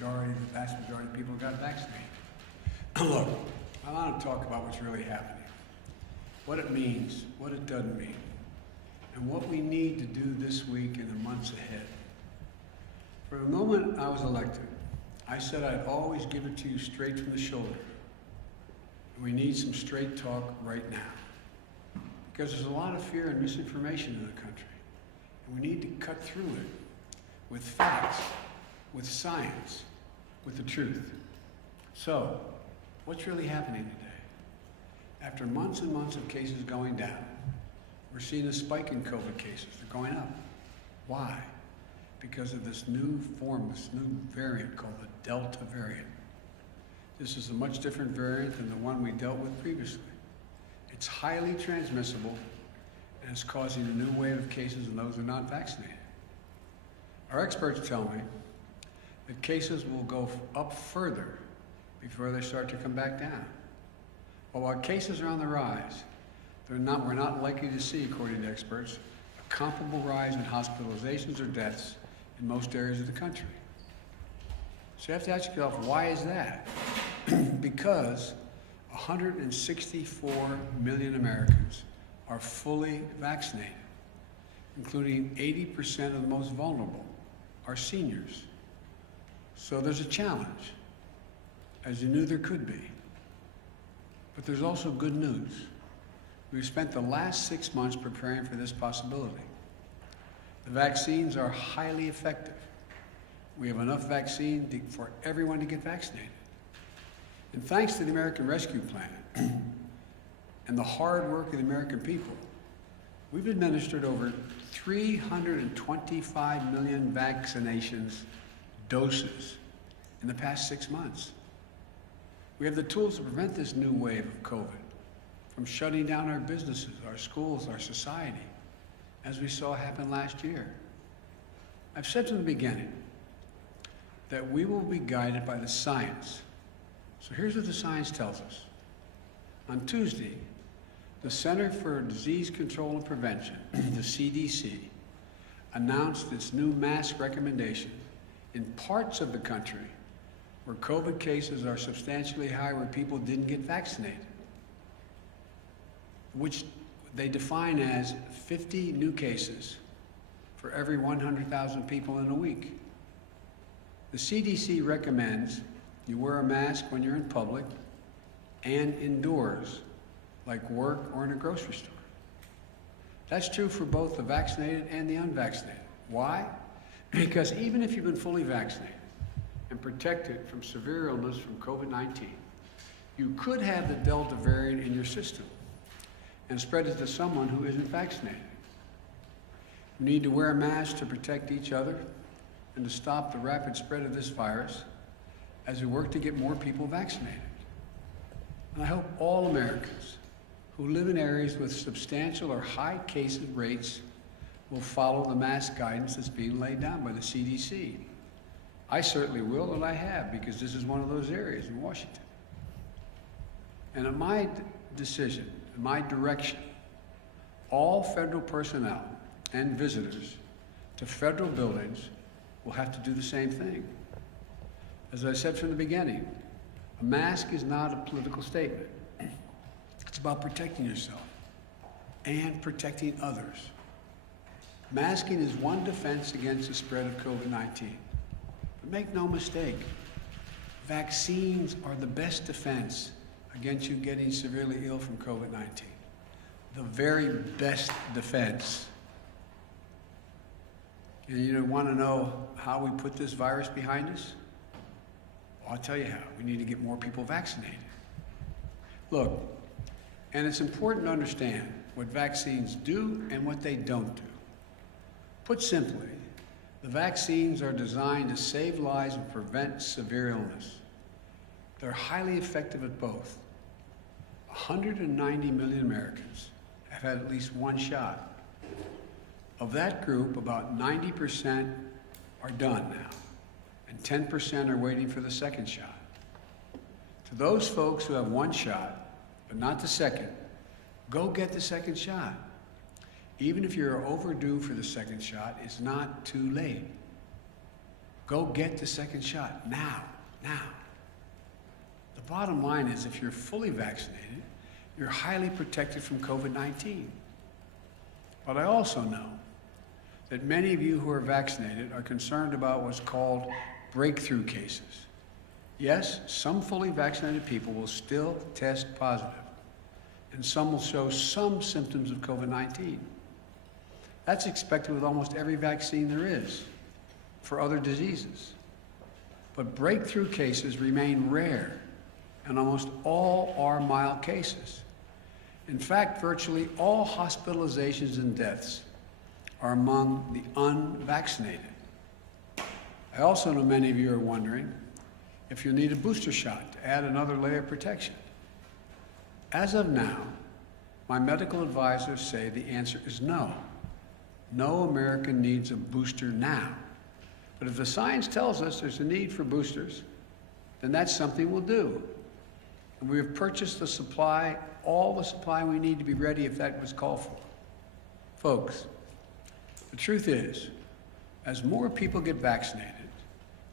the vast majority of people got vaccinated. Look, I want to talk about what's really happening, what it means, what it doesn't mean, and what we need to do this week and the months ahead. From the moment I was elected, I said I'd always give it to you straight from the shoulder. We need some straight talk right now, because there's a lot of fear and misinformation in the country, and we need to cut through it with facts, with science, with the truth. So, what's really happening today? After months and months of cases going down, we're seeing a spike in COVID cases. They're going up. Why? Because of this new form, this new variant called the Delta variant. This is a much different variant than the one we dealt with previously. It's highly transmissible, and it's causing a new wave of cases in those who are not vaccinated. Our experts tell me that cases will go up further before they start to come back down. But while cases are on the rise, we're not likely to see, according to experts, a comparable rise in hospitalizations or deaths in most areas of the country. So you have to ask yourself, why is that? Because 164 million Americans are fully vaccinated, including 80% of the most vulnerable, our seniors. So there's a challenge, as you knew there could be. But there's also good news. We've spent the last 6 months preparing for this possibility. The vaccines are highly effective. We have enough vaccine for everyone to get vaccinated. And thanks to the American Rescue Plan and the hard work of the American people, we've administered over 325 million vaccinations doses in the past 6 months. We have the tools to prevent this new wave of COVID from shutting down our businesses, our schools, our society, as we saw happen last year. I've said from the beginning that we will be guided by the science. So here's what the science tells us. On Tuesday, the Center for Disease Control and Prevention, the CDC, announced its new mask recommendation in parts of the country where COVID cases are substantially higher, where people didn't get vaccinated, which they define as 50 new cases for every 100,000 people in a week. The CDC recommends you wear a mask when you're in public and indoors, like work or in a grocery store. That's true for both the vaccinated and the unvaccinated. Why? Because even if you've been fully vaccinated and protected from severe illness from COVID-19, you could have the Delta variant in your system and spread it to someone who isn't vaccinated. You need to wear a mask to protect each other and to stop the rapid spread of this virus as we work to get more people vaccinated. And I hope all Americans who live in areas with substantial or high case rates will follow the mask guidance that's being laid down by the CDC. I certainly will, and I have, because this is one of those areas in Washington. And at my decision, my direction, all federal personnel and visitors to federal buildings will have to do the same thing. As I said from the beginning, a mask is not a political statement. It's about protecting yourself and protecting others. Masking is one defense against the spread of COVID-19. But make no mistake, vaccines are the best defense against you getting severely ill from COVID-19. The very best defense. And you want to know how we put this virus behind us? Well, I'll tell you how. We need to get more people vaccinated. Look, and it's important to understand what vaccines do and what they don't do. Put simply, the vaccines are designed to save lives and prevent severe illness. They're highly effective at both. 190 million Americans have had at least one shot. Of that group, about 90% are done now, and 10% are waiting for the second shot. To those folks who have one shot, but not the second, go get the second shot. Even if you're overdue for the second shot, it's not too late. Go get the second shot now. The bottom line is if you're fully vaccinated, you're highly protected from COVID-19. But I also know that many of you who are vaccinated are concerned about what's called breakthrough cases. Yes, some fully vaccinated people will still test positive, and some will show some symptoms of COVID-19. That's expected with almost every vaccine there is for other diseases. But breakthrough cases remain rare, and almost all are mild cases. In fact, virtually all hospitalizations and deaths are among the unvaccinated. I also know many of you are wondering if you'll need a booster shot to add another layer of protection. As of now, my medical advisors say the answer is no. No American needs a booster now. But if the science tells us there's a need for boosters, then that's something we'll do. And we have purchased the supply, all the supply we need to be ready if that was called for. Folks, the truth is, as more people get vaccinated,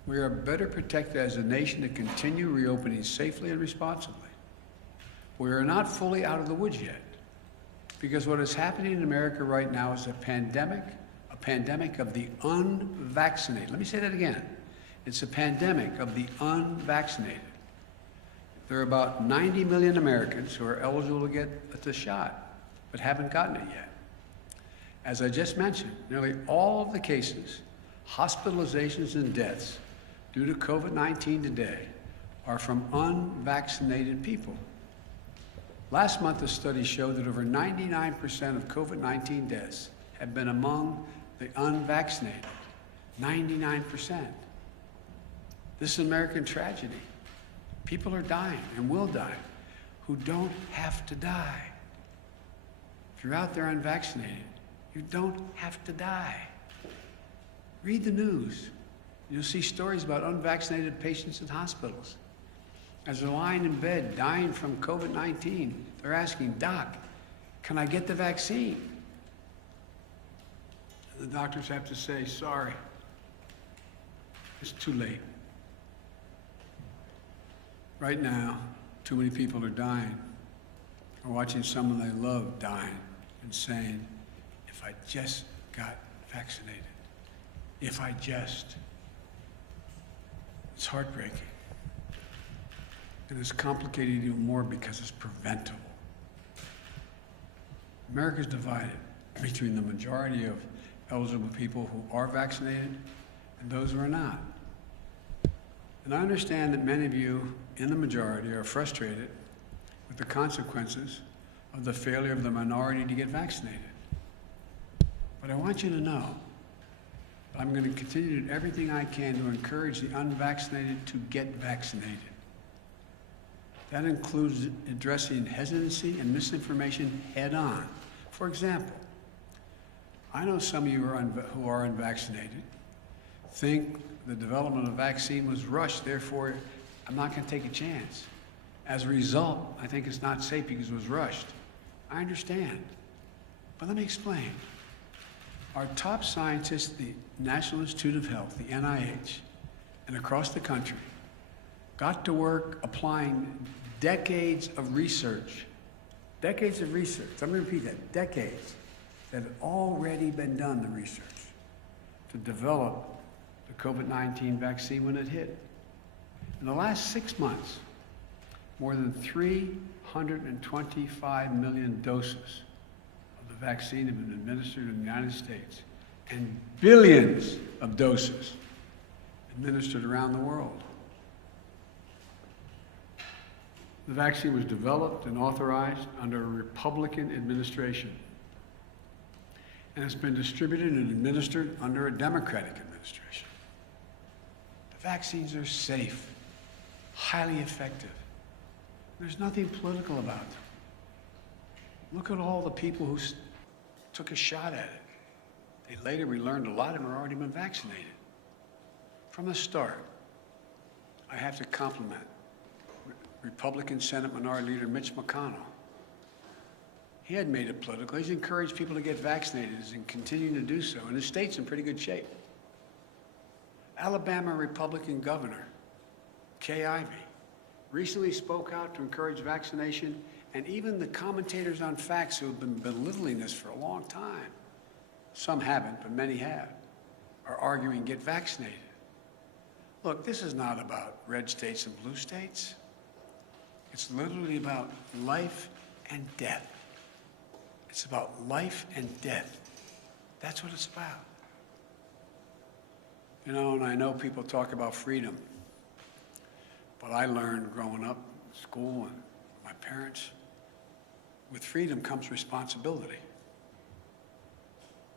we are better protected as a nation to continue reopening safely and responsibly. We are not fully out of the woods yet, because what is happening in America right now is a pandemic of the unvaccinated. Let me say that again. It's a pandemic of the unvaccinated. There are about 90 million Americans who are eligible to get the shot, but haven't gotten it yet. As I just mentioned, nearly all of the cases, hospitalizations and deaths due to COVID-19 today are from unvaccinated people. Last month, a study showed that over 99% of COVID-19 deaths have been among the unvaccinated. 99%. This is an American tragedy. People are dying and will die who don't have to die. If you're out there unvaccinated, you don't have to die. Read the news. You'll see stories about unvaccinated patients in hospitals. As they're lying in bed, dying from COVID-19, they're asking, "Doc, can I get the vaccine?" The doctors have to say, "Sorry, it's too late." Right now, too many people are dying, or watching someone they love dying and saying, "If I just got vaccinated, if I just." It's heartbreaking. And it's complicated even more because it's preventable. America's divided between the majority of eligible people who are vaccinated and those who are not. And I understand that many of you in the majority are frustrated with the consequences of the failure of the minority to get vaccinated. But I want you to know I'm going to continue to do everything I can to encourage the unvaccinated to get vaccinated. That includes addressing hesitancy and misinformation head on. For example, I know some of you who are unvaccinated think the development of a vaccine was rushed, therefore I'm not going to take a chance. As a result, I think it's not safe because it was rushed. I understand. But let me explain. Our top scientists, the National Institute of Health, the NIH, and across the country, got to work applying decades of research. Decades of research. I'm going to repeat that. Decades that had already been done, the research, to develop the COVID-19 vaccine when it hit. In the last 6 months, more than 325 million doses of the vaccine have been administered in the United States, and billions of doses administered around the world. The vaccine was developed and authorized under a Republican administration, and it's been distributed and administered under a Democratic administration. The vaccines are safe, highly effective. There's nothing political about them. Look at all the people who took a shot at it. Later we learned a lot of them had already been vaccinated. From the start, I have to compliment Republican Senate Minority Leader Mitch McConnell. He hadn't made it political. He's encouraged people to get vaccinated and continuing to do so, and his state's in pretty good shape. Alabama Republican Governor Kay Ivey recently spoke out to encourage vaccination, and even the commentators on facts who have been belittling this for a long time, some haven't, but many have, are arguing get vaccinated. Look, this is not about red states and blue states. It's literally about life and death. It's about life and death. That's what it's about. You know, and I know people talk about freedom, but I learned growing up in school and my parents, with freedom comes responsibility.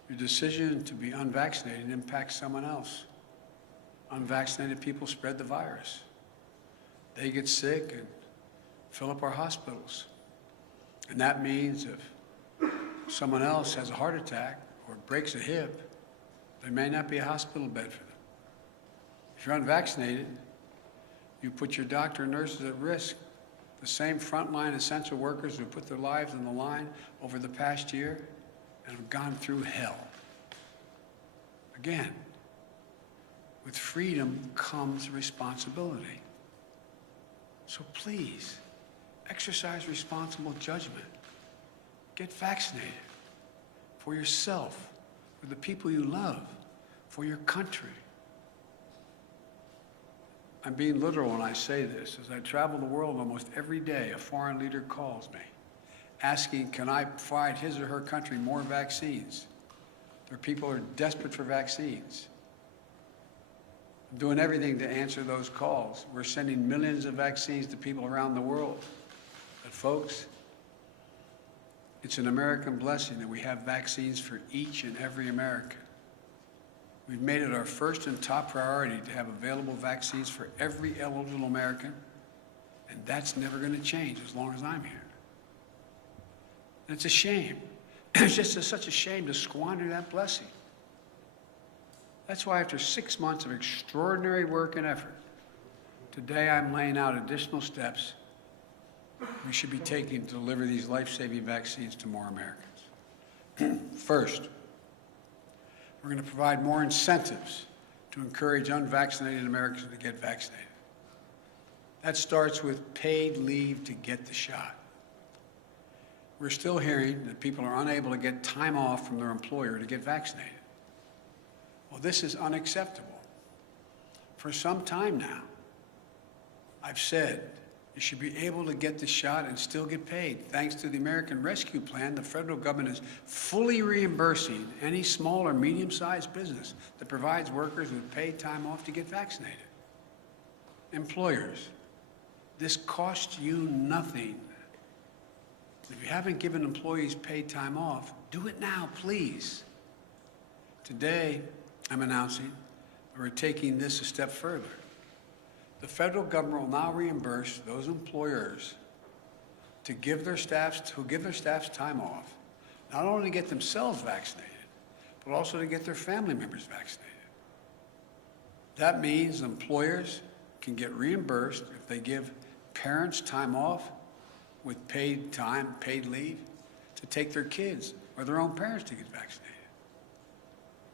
Your decision to be unvaccinated impacts someone else. Unvaccinated people spread the virus. They get sick and fill up our hospitals. And that means if someone else has a heart attack or breaks a hip, there may not be a hospital bed for them. If you're unvaccinated, you put your doctor and nurses at risk. The same frontline essential workers who put their lives on the line over the past year and have gone through hell. Again, with freedom comes responsibility. So please, exercise responsible judgment. Get vaccinated for yourself, for the people you love, for your country. I'm being literal when I say this. As I travel the world almost every day, a foreign leader calls me, asking, can I provide his or her country more vaccines? There are people who are desperate for vaccines. I'm doing everything to answer those calls. We're sending millions of vaccines to people around the world. But folks, it's an American blessing that we have vaccines for each and every American. We've made it our first and top priority to have available vaccines for every eligible American, and that's never going to change as long as I'm here. And it's a shame. It's just such a shame to squander that blessing. That's why after 6 months of extraordinary work and effort, today I'm laying out additional steps we should be taking to deliver these life-saving vaccines to more Americans. First, we're going to provide more incentives to encourage unvaccinated Americans to get vaccinated. That starts with paid leave to get the shot. We're still hearing that people are unable to get time off from their employer to get vaccinated. Well, this is unacceptable. For some time now, I've said you should be able to get the shot and still get paid. Thanks to the American Rescue Plan, the federal government is fully reimbursing any small or medium-sized business that provides workers with paid time off to get vaccinated. Employers, this costs you nothing. If you haven't given employees paid time off, do it now, please. Today, I'm announcing that we're taking this a step further. The federal government will now reimburse those employers to give their staffs time off, not only to get themselves vaccinated, but also to get their family members vaccinated. That means employers can get reimbursed if they give parents time off with paid time, paid leave, to take their kids or their own parents to get vaccinated.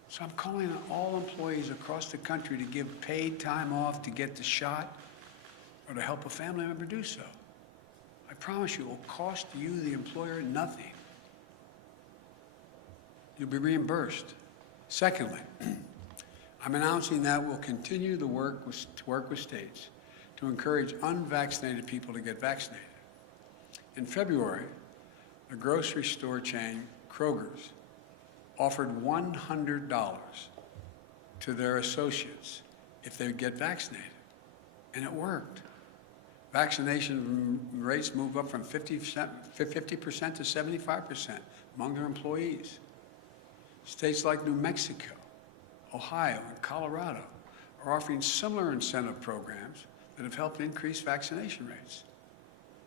So I'm calling on all employees across the country to give paid time off to get the shot or to help a family member do so. I promise you it will cost you, the employer, nothing. You'll be reimbursed. Secondly, I'm announcing that we'll continue to work with states to encourage unvaccinated people to get vaccinated. In February, the grocery store chain Kroger's offered $100 to their associates if they would get vaccinated, and it worked. Vaccination rates moved up from 50% to 75% among their employees. States like New Mexico, Ohio, and Colorado are offering similar incentive programs that have helped increase vaccination rates.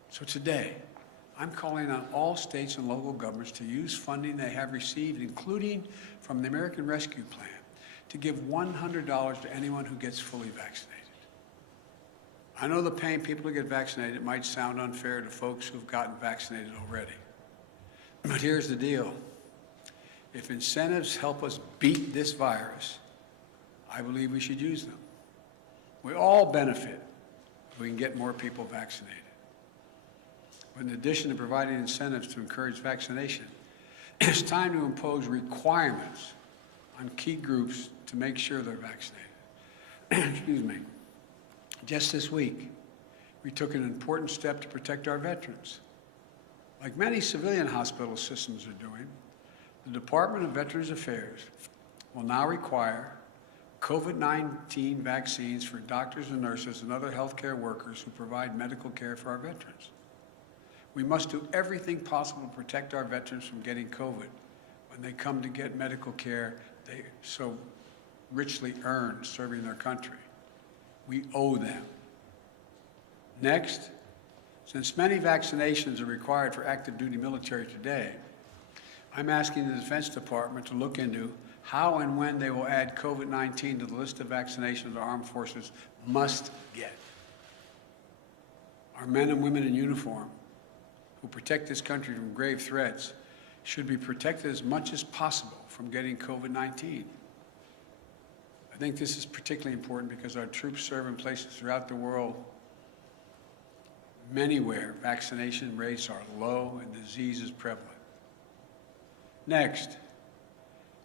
So today, I'm calling on all states and local governments to use funding they have received, including from the American Rescue Plan, to give $100 to anyone who gets fully vaccinated. I know the paying people to get vaccinated might sound unfair to folks who've gotten vaccinated already. But here's the deal. If incentives help us beat this virus, I believe we should use them. We all benefit if we can get more people vaccinated. But in addition to providing incentives to encourage vaccination, it's time to impose requirements on key groups to make sure they're vaccinated. Excuse me. Just this week, we took an important step to protect our veterans. Like many civilian hospital systems are doing, the Department of Veterans Affairs will now require COVID-19 vaccines for doctors and nurses and other healthcare workers who provide medical care for our veterans. We must do everything possible to protect our veterans from getting COVID when they come to get medical care they so richly earned serving their country. We owe them. Next, since many vaccinations are required for active duty military today, I'm asking the Defense Department to look into how and when they will add COVID-19 to the list of vaccinations our armed forces must get. Our men and women in uniform who protect this country from grave threats should be protected as much as possible from getting COVID-19. I think this is particularly important because our troops serve in places throughout the world, many where vaccination rates are low and disease is prevalent. Next,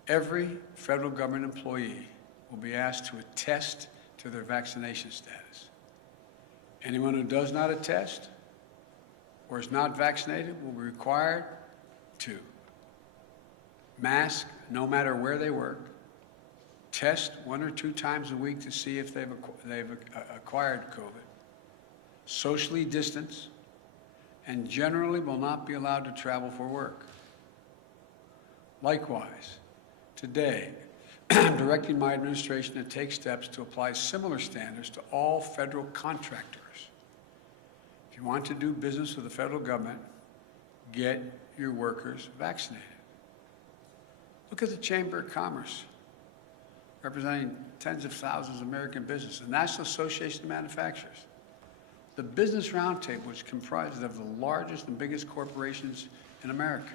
every federal government employee will be asked to attest to their vaccination status. Anyone who does not attest or is not vaccinated will be required to mask no matter where they work, test 1 or 2 times a week to see if they've acquired COVID, socially distance, and generally will not be allowed to travel for work. Likewise, today, I'm directing my administration to take steps to apply similar standards to all federal contractors. If you want to do business with the federal government, get your workers vaccinated. Look at the Chamber of Commerce, representing tens of thousands of American businesses, the National Association of Manufacturers. The Business Roundtable, which comprises of the largest and biggest corporations in America.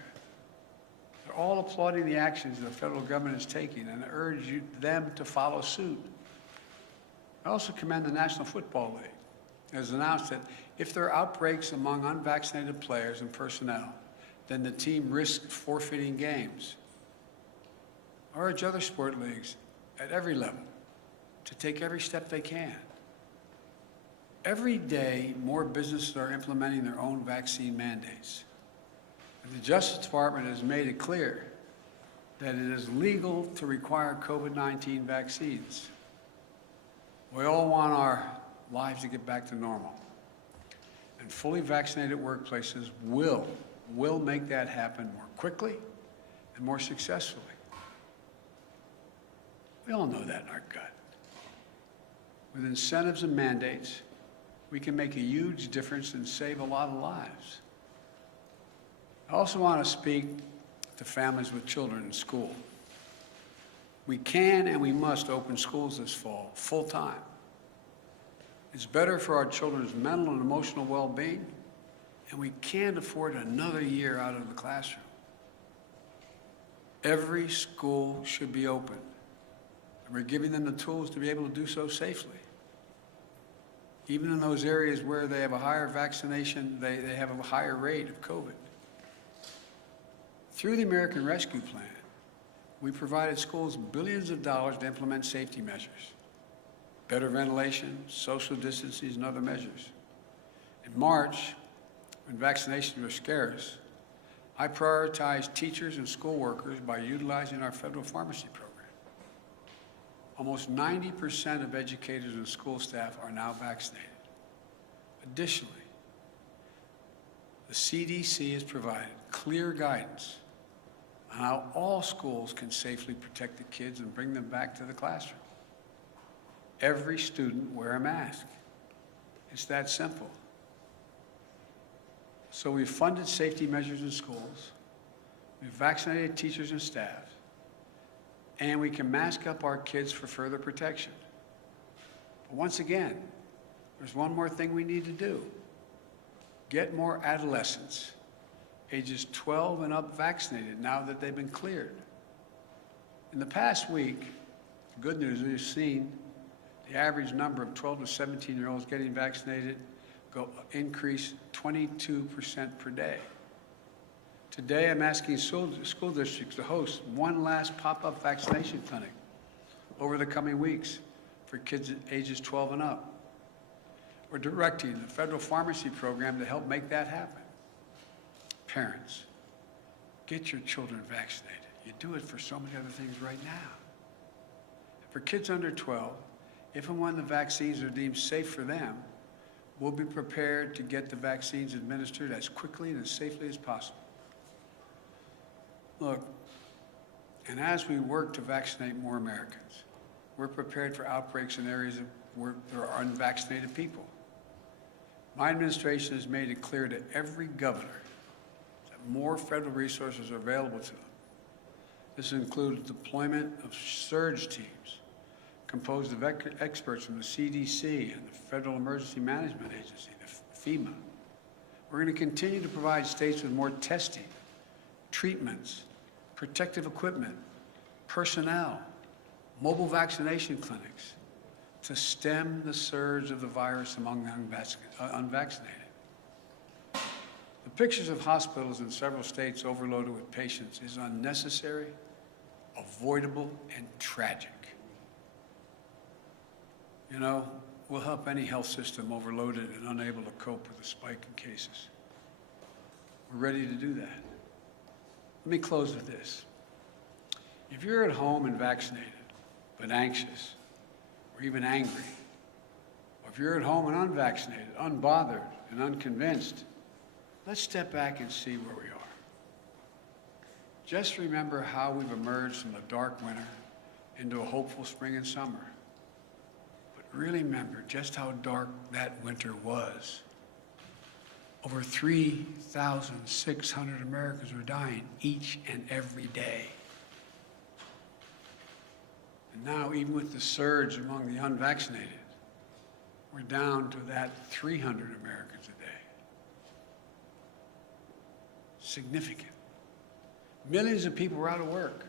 They're all applauding the actions the federal government is taking and urge them to follow suit. I also commend the National Football League. It has announced that if there are outbreaks among unvaccinated players and personnel, then the team risks forfeiting games. I urge other sport leagues at every level to take every step they can. Every day, more businesses are implementing their own vaccine mandates. And the Justice Department has made it clear that it is legal to require COVID-19 vaccines. We all want our lives to get back to normal. And fully vaccinated workplaces will make that happen more quickly and more successfully. We all know that in our gut. With incentives and mandates, we can make a huge difference and save a lot of lives. I also want to speak to families with children in school. We can and we must open schools this fall, full time. It's better for our children's mental and emotional well-being, and we can't afford another year out of the classroom. Every school should be open, and we're giving them the tools to be able to do so safely. Even in those areas where they have a higher vaccination, they have a higher rate of COVID. Through the American Rescue Plan, we provided schools billions of dollars to implement safety measures, better ventilation, social distancing, and other measures. In March, when vaccinations were scarce, I prioritized teachers and school workers by utilizing our federal pharmacy program. Almost 90% of educators and school staff are now vaccinated. Additionally, the CDC has provided clear guidance on how all schools can safely protect the kids and bring them back to the classroom. Every student wear a mask. It's that simple. So we've funded safety measures in schools, we've vaccinated teachers and staff, and we can mask up our kids for further protection. But once again, there's one more thing we need to do. Get more adolescents, ages 12 and up, vaccinated now that they've been cleared. In the past week, The good news is we've seen the average number of 12 to 17-year-olds getting vaccinated increase 22% per day. Today, I'm asking school districts to host one last pop-up vaccination clinic over the coming weeks for kids ages 12 and up. We're directing the federal pharmacy program to help make that happen. Parents, get your children vaccinated. You do it for so many other things right now. For kids under 12, if and when the vaccines are deemed safe for them, we'll be prepared to get the vaccines administered as quickly and as safely as possible. Look, and as we work to vaccinate more Americans, we're prepared for outbreaks in areas where there are unvaccinated people. My administration has made it clear to every governor that more federal resources are available to them. This includes deployment of surge teams composed of experts from the CDC and the Federal Emergency Management Agency, the FEMA. We're going to continue to provide states with more testing, treatments, protective equipment, personnel, mobile vaccination clinics to stem the surge of the virus among the unvaccinated. The pictures of hospitals in several states overloaded with patients is unnecessary, avoidable, and tragic. You know, we'll help any health system overloaded and unable to cope with the spike in cases. We're ready to do that. Let me close with this. If you're at home and vaccinated, but anxious, or even angry, or if you're at home and unvaccinated, unbothered, and unconvinced, let's step back and see where we are. Just remember how we've emerged from the dark winter into a hopeful spring and summer. But really remember just how dark that winter was. Over 3,600 Americans were dying each and every day. And now, even with the surge among the unvaccinated, we're down to that 300 Americans a day. Significant. Millions of people were out of work,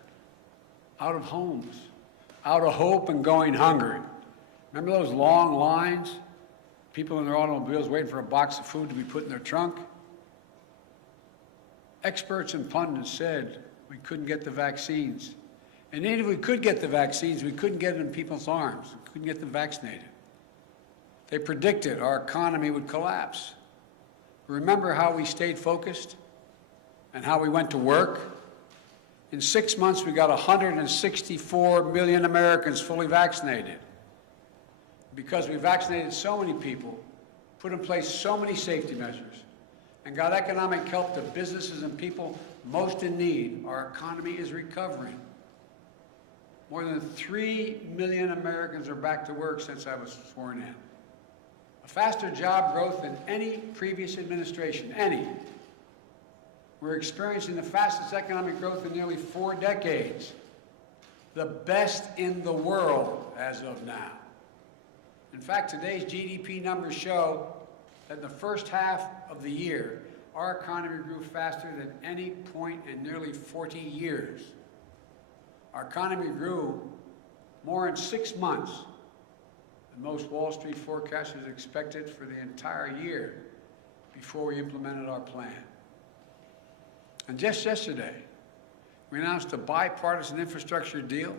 out of homes, out of hope and going hungry. Remember those long lines? People in their automobiles waiting for a box of food to be put in their trunk? Experts and pundits said we couldn't get the vaccines. And even if we could get the vaccines, we couldn't get them in people's arms. We couldn't get them vaccinated. They predicted our economy would collapse. Remember how we stayed focused and how we went to work? In 6 months, we got 164 million Americans fully vaccinated. Because we vaccinated so many people, put in place so many safety measures, and got economic help to businesses and people most in need, our economy is recovering. More than 3 million Americans are back to work since I was sworn in. A faster job growth than any previous administration, any. We're experiencing the fastest economic growth in nearly 4 decades, the best in the world as of now. In fact, today's GDP numbers show that in the first half of the year, our economy grew faster than any point in nearly 40 years. Our economy grew more in 6 months than most Wall Street forecasters expected for the entire year before we implemented our plan. And just yesterday, we announced a bipartisan infrastructure deal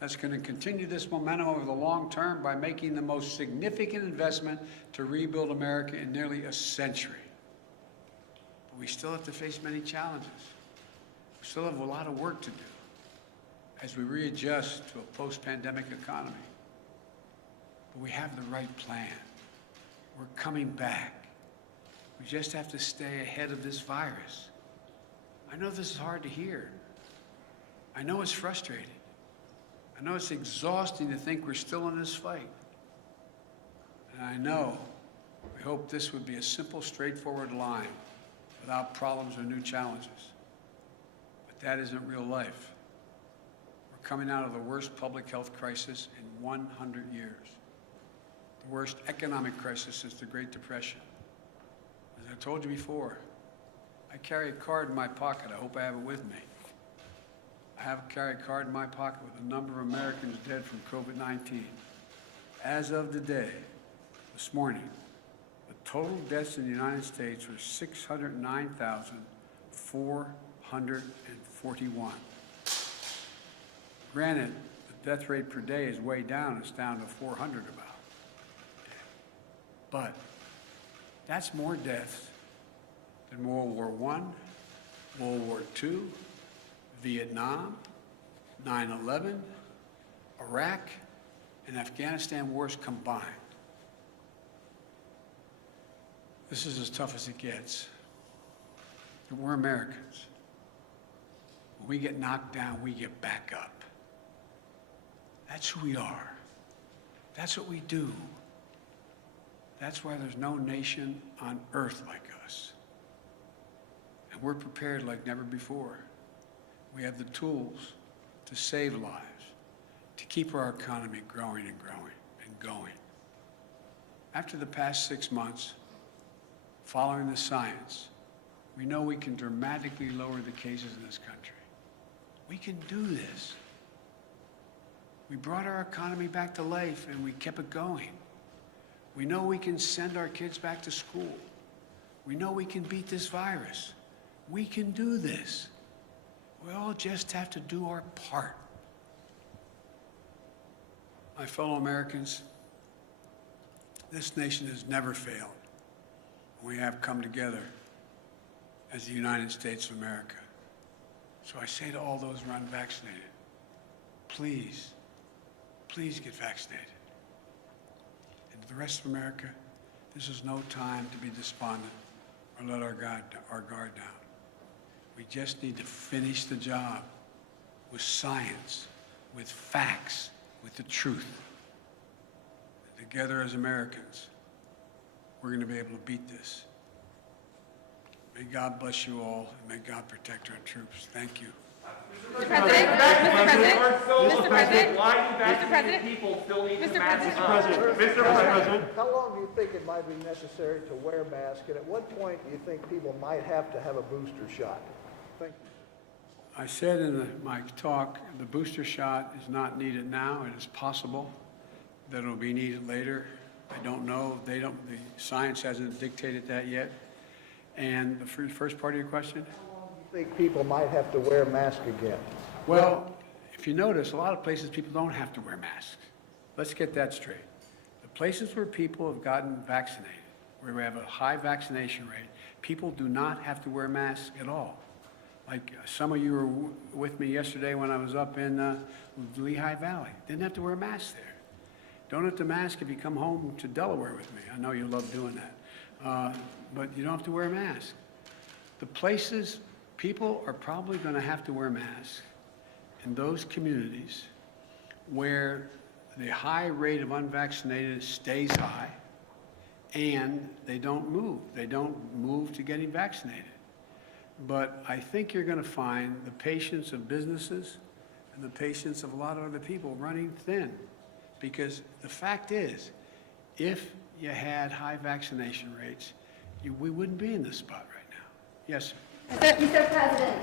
that's going to continue this momentum over the long term by making the most significant investment to rebuild America in nearly a century. But we still have to face many challenges. We still have a lot of work to do as we readjust to a post-pandemic economy. But we have the right plan. We're coming back. We just have to stay ahead of this virus. I know this is hard to hear. I know it's frustrating. I know it's exhausting to think we're still in this fight. And I know, we hope this would be a simple, straightforward line without problems or new challenges. But that isn't real life. We're coming out of the worst public health crisis in 100 years. The worst economic crisis since the Great Depression. As I told you before, I carry a card in my pocket. I hope I have it with me. I have a carry card in my pocket with the number of Americans dead from COVID-19. As of today, this morning, the total deaths in the United States were 609,441. Granted, the death rate per day is way down. It's down to 400 about. But that's more deaths than World War I, World War II, Vietnam, 9/11, Iraq, and Afghanistan wars combined. This is as tough as it gets. But we're Americans. When we get knocked down, we get back up. That's who we are. That's what we do. That's why there's no nation on earth like us. And we're prepared like never before. We have the tools to save lives, to keep our economy growing and growing and going. After the past 6 months, following the science, we know we can dramatically lower the cases in this country. We can do this. We brought our economy back to life and we kept it going. We know we can send our kids back to school. We know we can beat this virus. We can do this. We all just have to do our part. My fellow Americans, this nation has never failed. We have come together as the United States of America. So I say to all those who are unvaccinated, please, please get vaccinated. And to the rest of America, this is no time to be despondent or let our guard down. We just need to finish the job with science, with facts, with the truth. And together as Americans, we're going to be able to beat this. May God bless you all, and may God protect our troops. Thank you. Mr. President, Mr. President, why do vaccinated people still need to mask up? Mr. President. How long do you think it might be necessary to wear a mask, and at what point do you think people might have to have a booster shot? Thank you. I said in my talk, the booster shot is not needed now. It is possible that it will be needed later. I don't know. The science hasn't dictated that yet. And the first part of your question? How long do you think people might have to wear a mask again? Well, if you notice, a lot of places people don't have to wear masks. Let's get that straight. The places where people have gotten vaccinated, where we have a high vaccination rate, people do not have to wear masks at all. Like some of you were with me yesterday when I was up in Lehigh Valley. Didn't have to wear a mask there. Don't have to mask if you come home to Delaware with me. I know you love doing that. But you don't have to wear a mask. The places people are probably going to have to wear masks in those communities where the high rate of unvaccinated stays high and they don't move. They don't move to getting vaccinated. But I think you're going to find the patience of businesses and the patience of a lot of other people running thin. Because the fact is, if you had high vaccination rates, we wouldn't be in this spot right now. Yes, sir. Mr. President.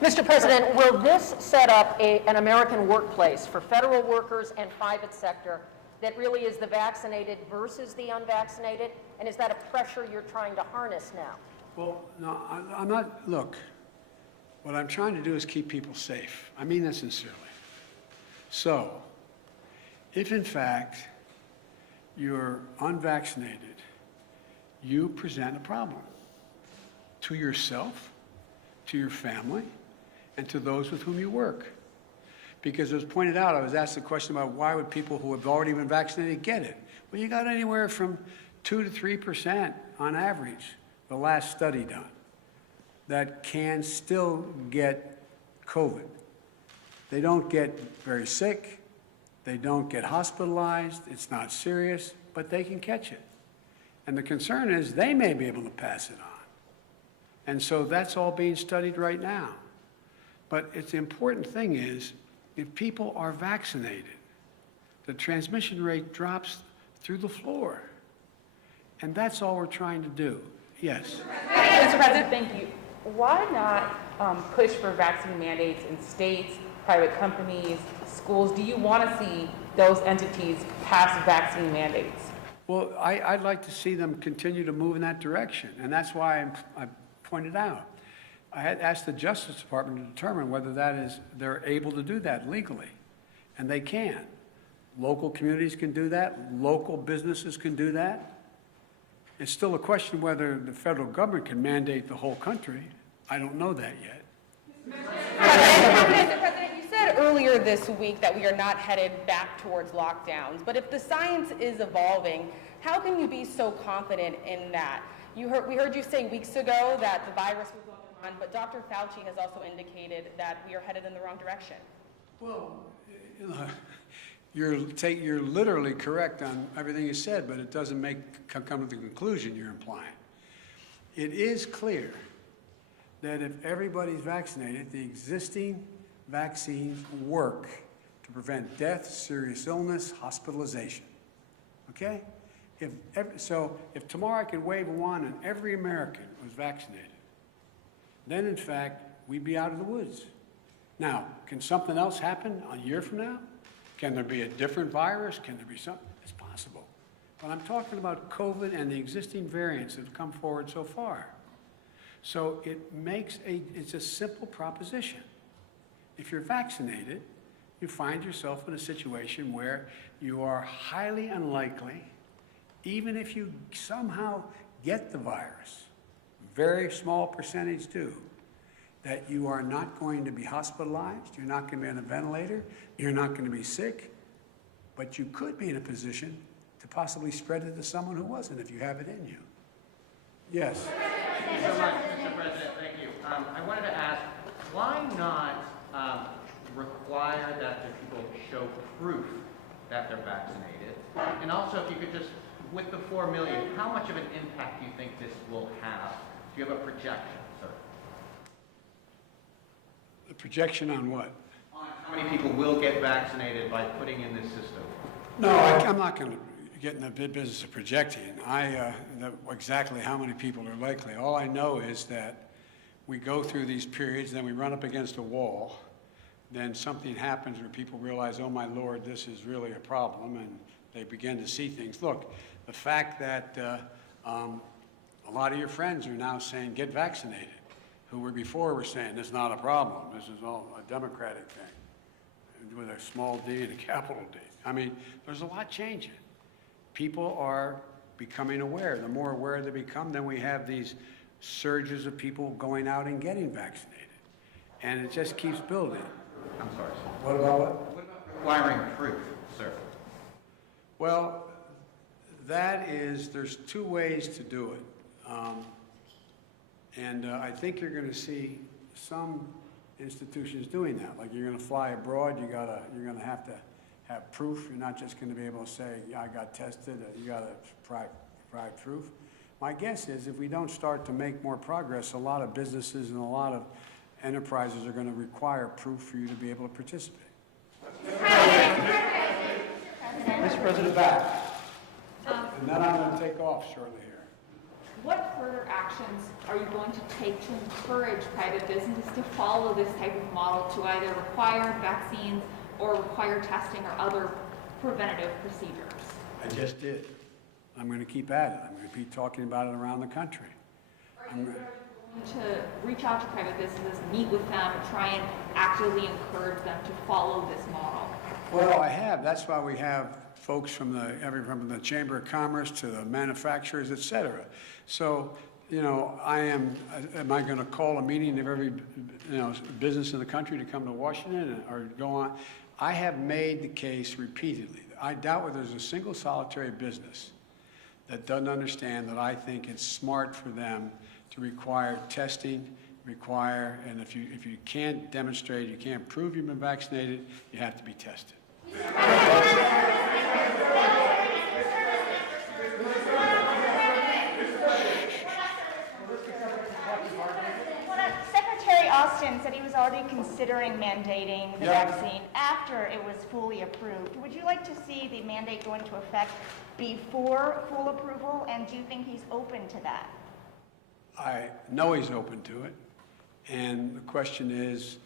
Mr. President, will this set up an American workplace for federal workers and private sector that really is the vaccinated versus the unvaccinated? And is that a pressure you're trying to harness now? Well, no, I'm not. Look, what I'm trying to do is keep people safe. I mean that sincerely. So, if in fact you're unvaccinated, you present a problem to yourself, to your family, and to those with whom you work. Because as pointed out, I was asked the question about why would people who have already been vaccinated get it? Well, you got anywhere from 2 to 3% on average, the last study done, that can still get COVID. They don't get very sick. They don't get hospitalized. It's not serious, but they can catch it. And the concern is they may be able to pass it on. And so that's all being studied right now. But it's the important thing is, if people are vaccinated, the transmission rate drops through the floor. And that's all we're trying to do. Yes. Mr. President, Thank you. Why not push for vaccine mandates in states, private companies, schools? Do you want to see those entities pass vaccine mandates? Well, I'd like to see them continue to move in that direction, and that's why I pointed out. I had asked the Justice Department to determine whether they're able to do that legally, and they can. Local communities can do that. Local businesses can do that. It's still a question whether the federal government can mandate the whole country. I don't know that yet. Mr. President, you said earlier this week that we are not headed back towards lockdowns, but if the science is evolving, how can you be so confident in that? We heard you say weeks ago that the virus was on the run, but Dr. Fauci has also indicated that we are headed in the wrong direction. Well, you know, you're literally correct on everything you said, but it doesn't come to the conclusion you're implying. It is clear that if everybody's vaccinated, the existing vaccines work to prevent death, serious illness, hospitalization. Okay? If tomorrow I could wave a wand and every American was vaccinated, then in fact we'd be out of the woods. Now, can something else happen a year from now? Can there be a different virus? Can there be something? It's possible. But I'm talking about COVID and the existing variants that have come forward so far. So it's a simple proposition. If you're vaccinated, you find yourself in a situation where you are highly unlikely, even if you somehow get the virus, very small percentage do, that you are not going to be hospitalized, you're not going to be on a ventilator, you're not going to be sick, but you could be in a position to possibly spread it to someone who wasn't if you have it in you. Yes? Thank you so much, Mr. President. Thank you. I wanted to ask, why not require that the people show proof that they're vaccinated? And also, if you could just, with the 4 million, how much of an impact do you think this will have? Do you have a projection, sir? The projection on what? On how many people will get vaccinated by putting in this system? No, I'm not going to get in the business of projecting. Exactly how many people are likely. All I know is that we go through these periods, then we run up against a wall, then something happens where people realize, oh my Lord, this is really a problem, and they begin to see things. Look, the fact that a lot of your friends are now saying, get vaccinated, who were before were saying, this is not a problem, this is all a Democratic thing, with a small d and a capital D. I mean, there's a lot changing. People are becoming aware. The more aware they become, then we have these surges of people going out and getting vaccinated. And it just keeps building. I'm sorry, sir. What about what? What about requiring proof, sir? Well, there's two ways to do it. I think you're going to see some institutions doing that. Like, you're going to fly abroad, you're going to have proof. You're not just going to be able to say, yeah, I got tested. You got to provide proof. My guess is if we don't start to make more progress, a lot of businesses and a lot of enterprises are going to require proof for you to be able to participate. Mr. President, back. And then I'm going to take off shortly here. What further actions are you going to take to encourage private businesses to follow this type of model to either require vaccines or require testing or other preventative procedures? I just did. I'm going to keep at it. I'm going to be talking about it around the country. Are you going to reach out to private businesses, meet with them, try and actively encourage them to follow this model? Well, I have. That's why we have folks from the Chamber of Commerce to the manufacturers, et cetera. So, you know, am I going to call a meeting of every, business in the country to come to Washington or go on? I have made the case repeatedly. I doubt whether there's a single solitary business that doesn't understand that I think it's smart for them to require testing, and if you can't demonstrate, you can't prove you've been vaccinated, you have to be tested. Secretary Austin said he was already considering mandating the vaccine after it was fully approved. Would you like to see the mandate go into effect before full approval, and do you think he's open to that? I know he's open to it, And the question is,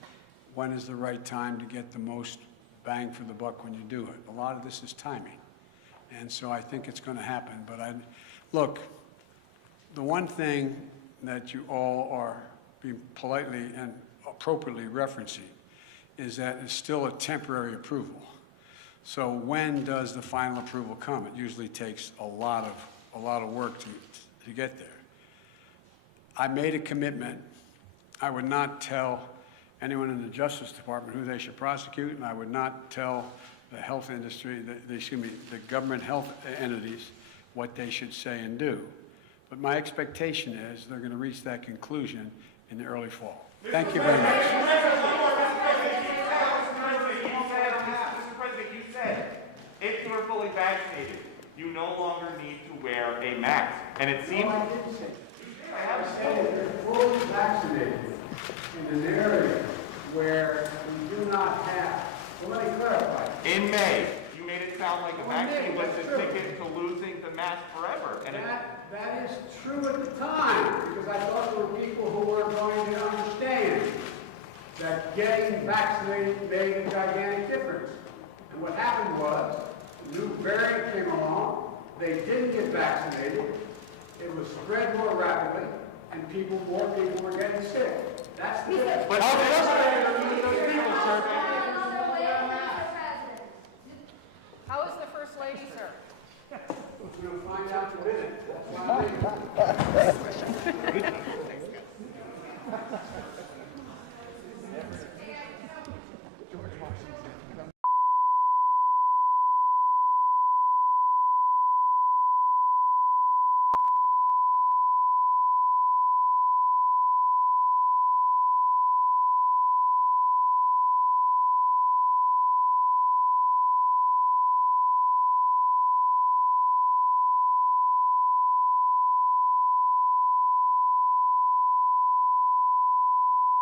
when is the right time to get the most bang for the buck when you do it? A lot of this is timing. And so I think it's going to happen. But look, the one thing that you all are being politely and appropriately referencing is that it's still a temporary approval. So when does the final approval come? It usually takes a lot of work to get there. I made a commitment. I would not tell anyone in the Justice Department who they should prosecute, and I would not tell the health industry, the government health entities, what they should say and do. But my expectation is they're going to reach that conclusion in the early fall. Thank you very much. Mr. President, you said if you are fully vaccinated, you no longer need to wear a mask. And it seems... No, I didn't say. I said if you're fully vaccinated in an area where we do not have, well, let me clarify. In May, you made it sound like a vaccine was the ticket to losing the mask forever. And That is true at the time, because I thought there were people who were going to understand that getting vaccinated made a gigantic difference. And what happened was, the new variant came along, they didn't get vaccinated, it was spread more rapidly, and more people were getting sick. That's the difference. But how frustrated are you, those people, sir? How is the First Lady, sir? We'll find out in a minute. That's why I'm leaving.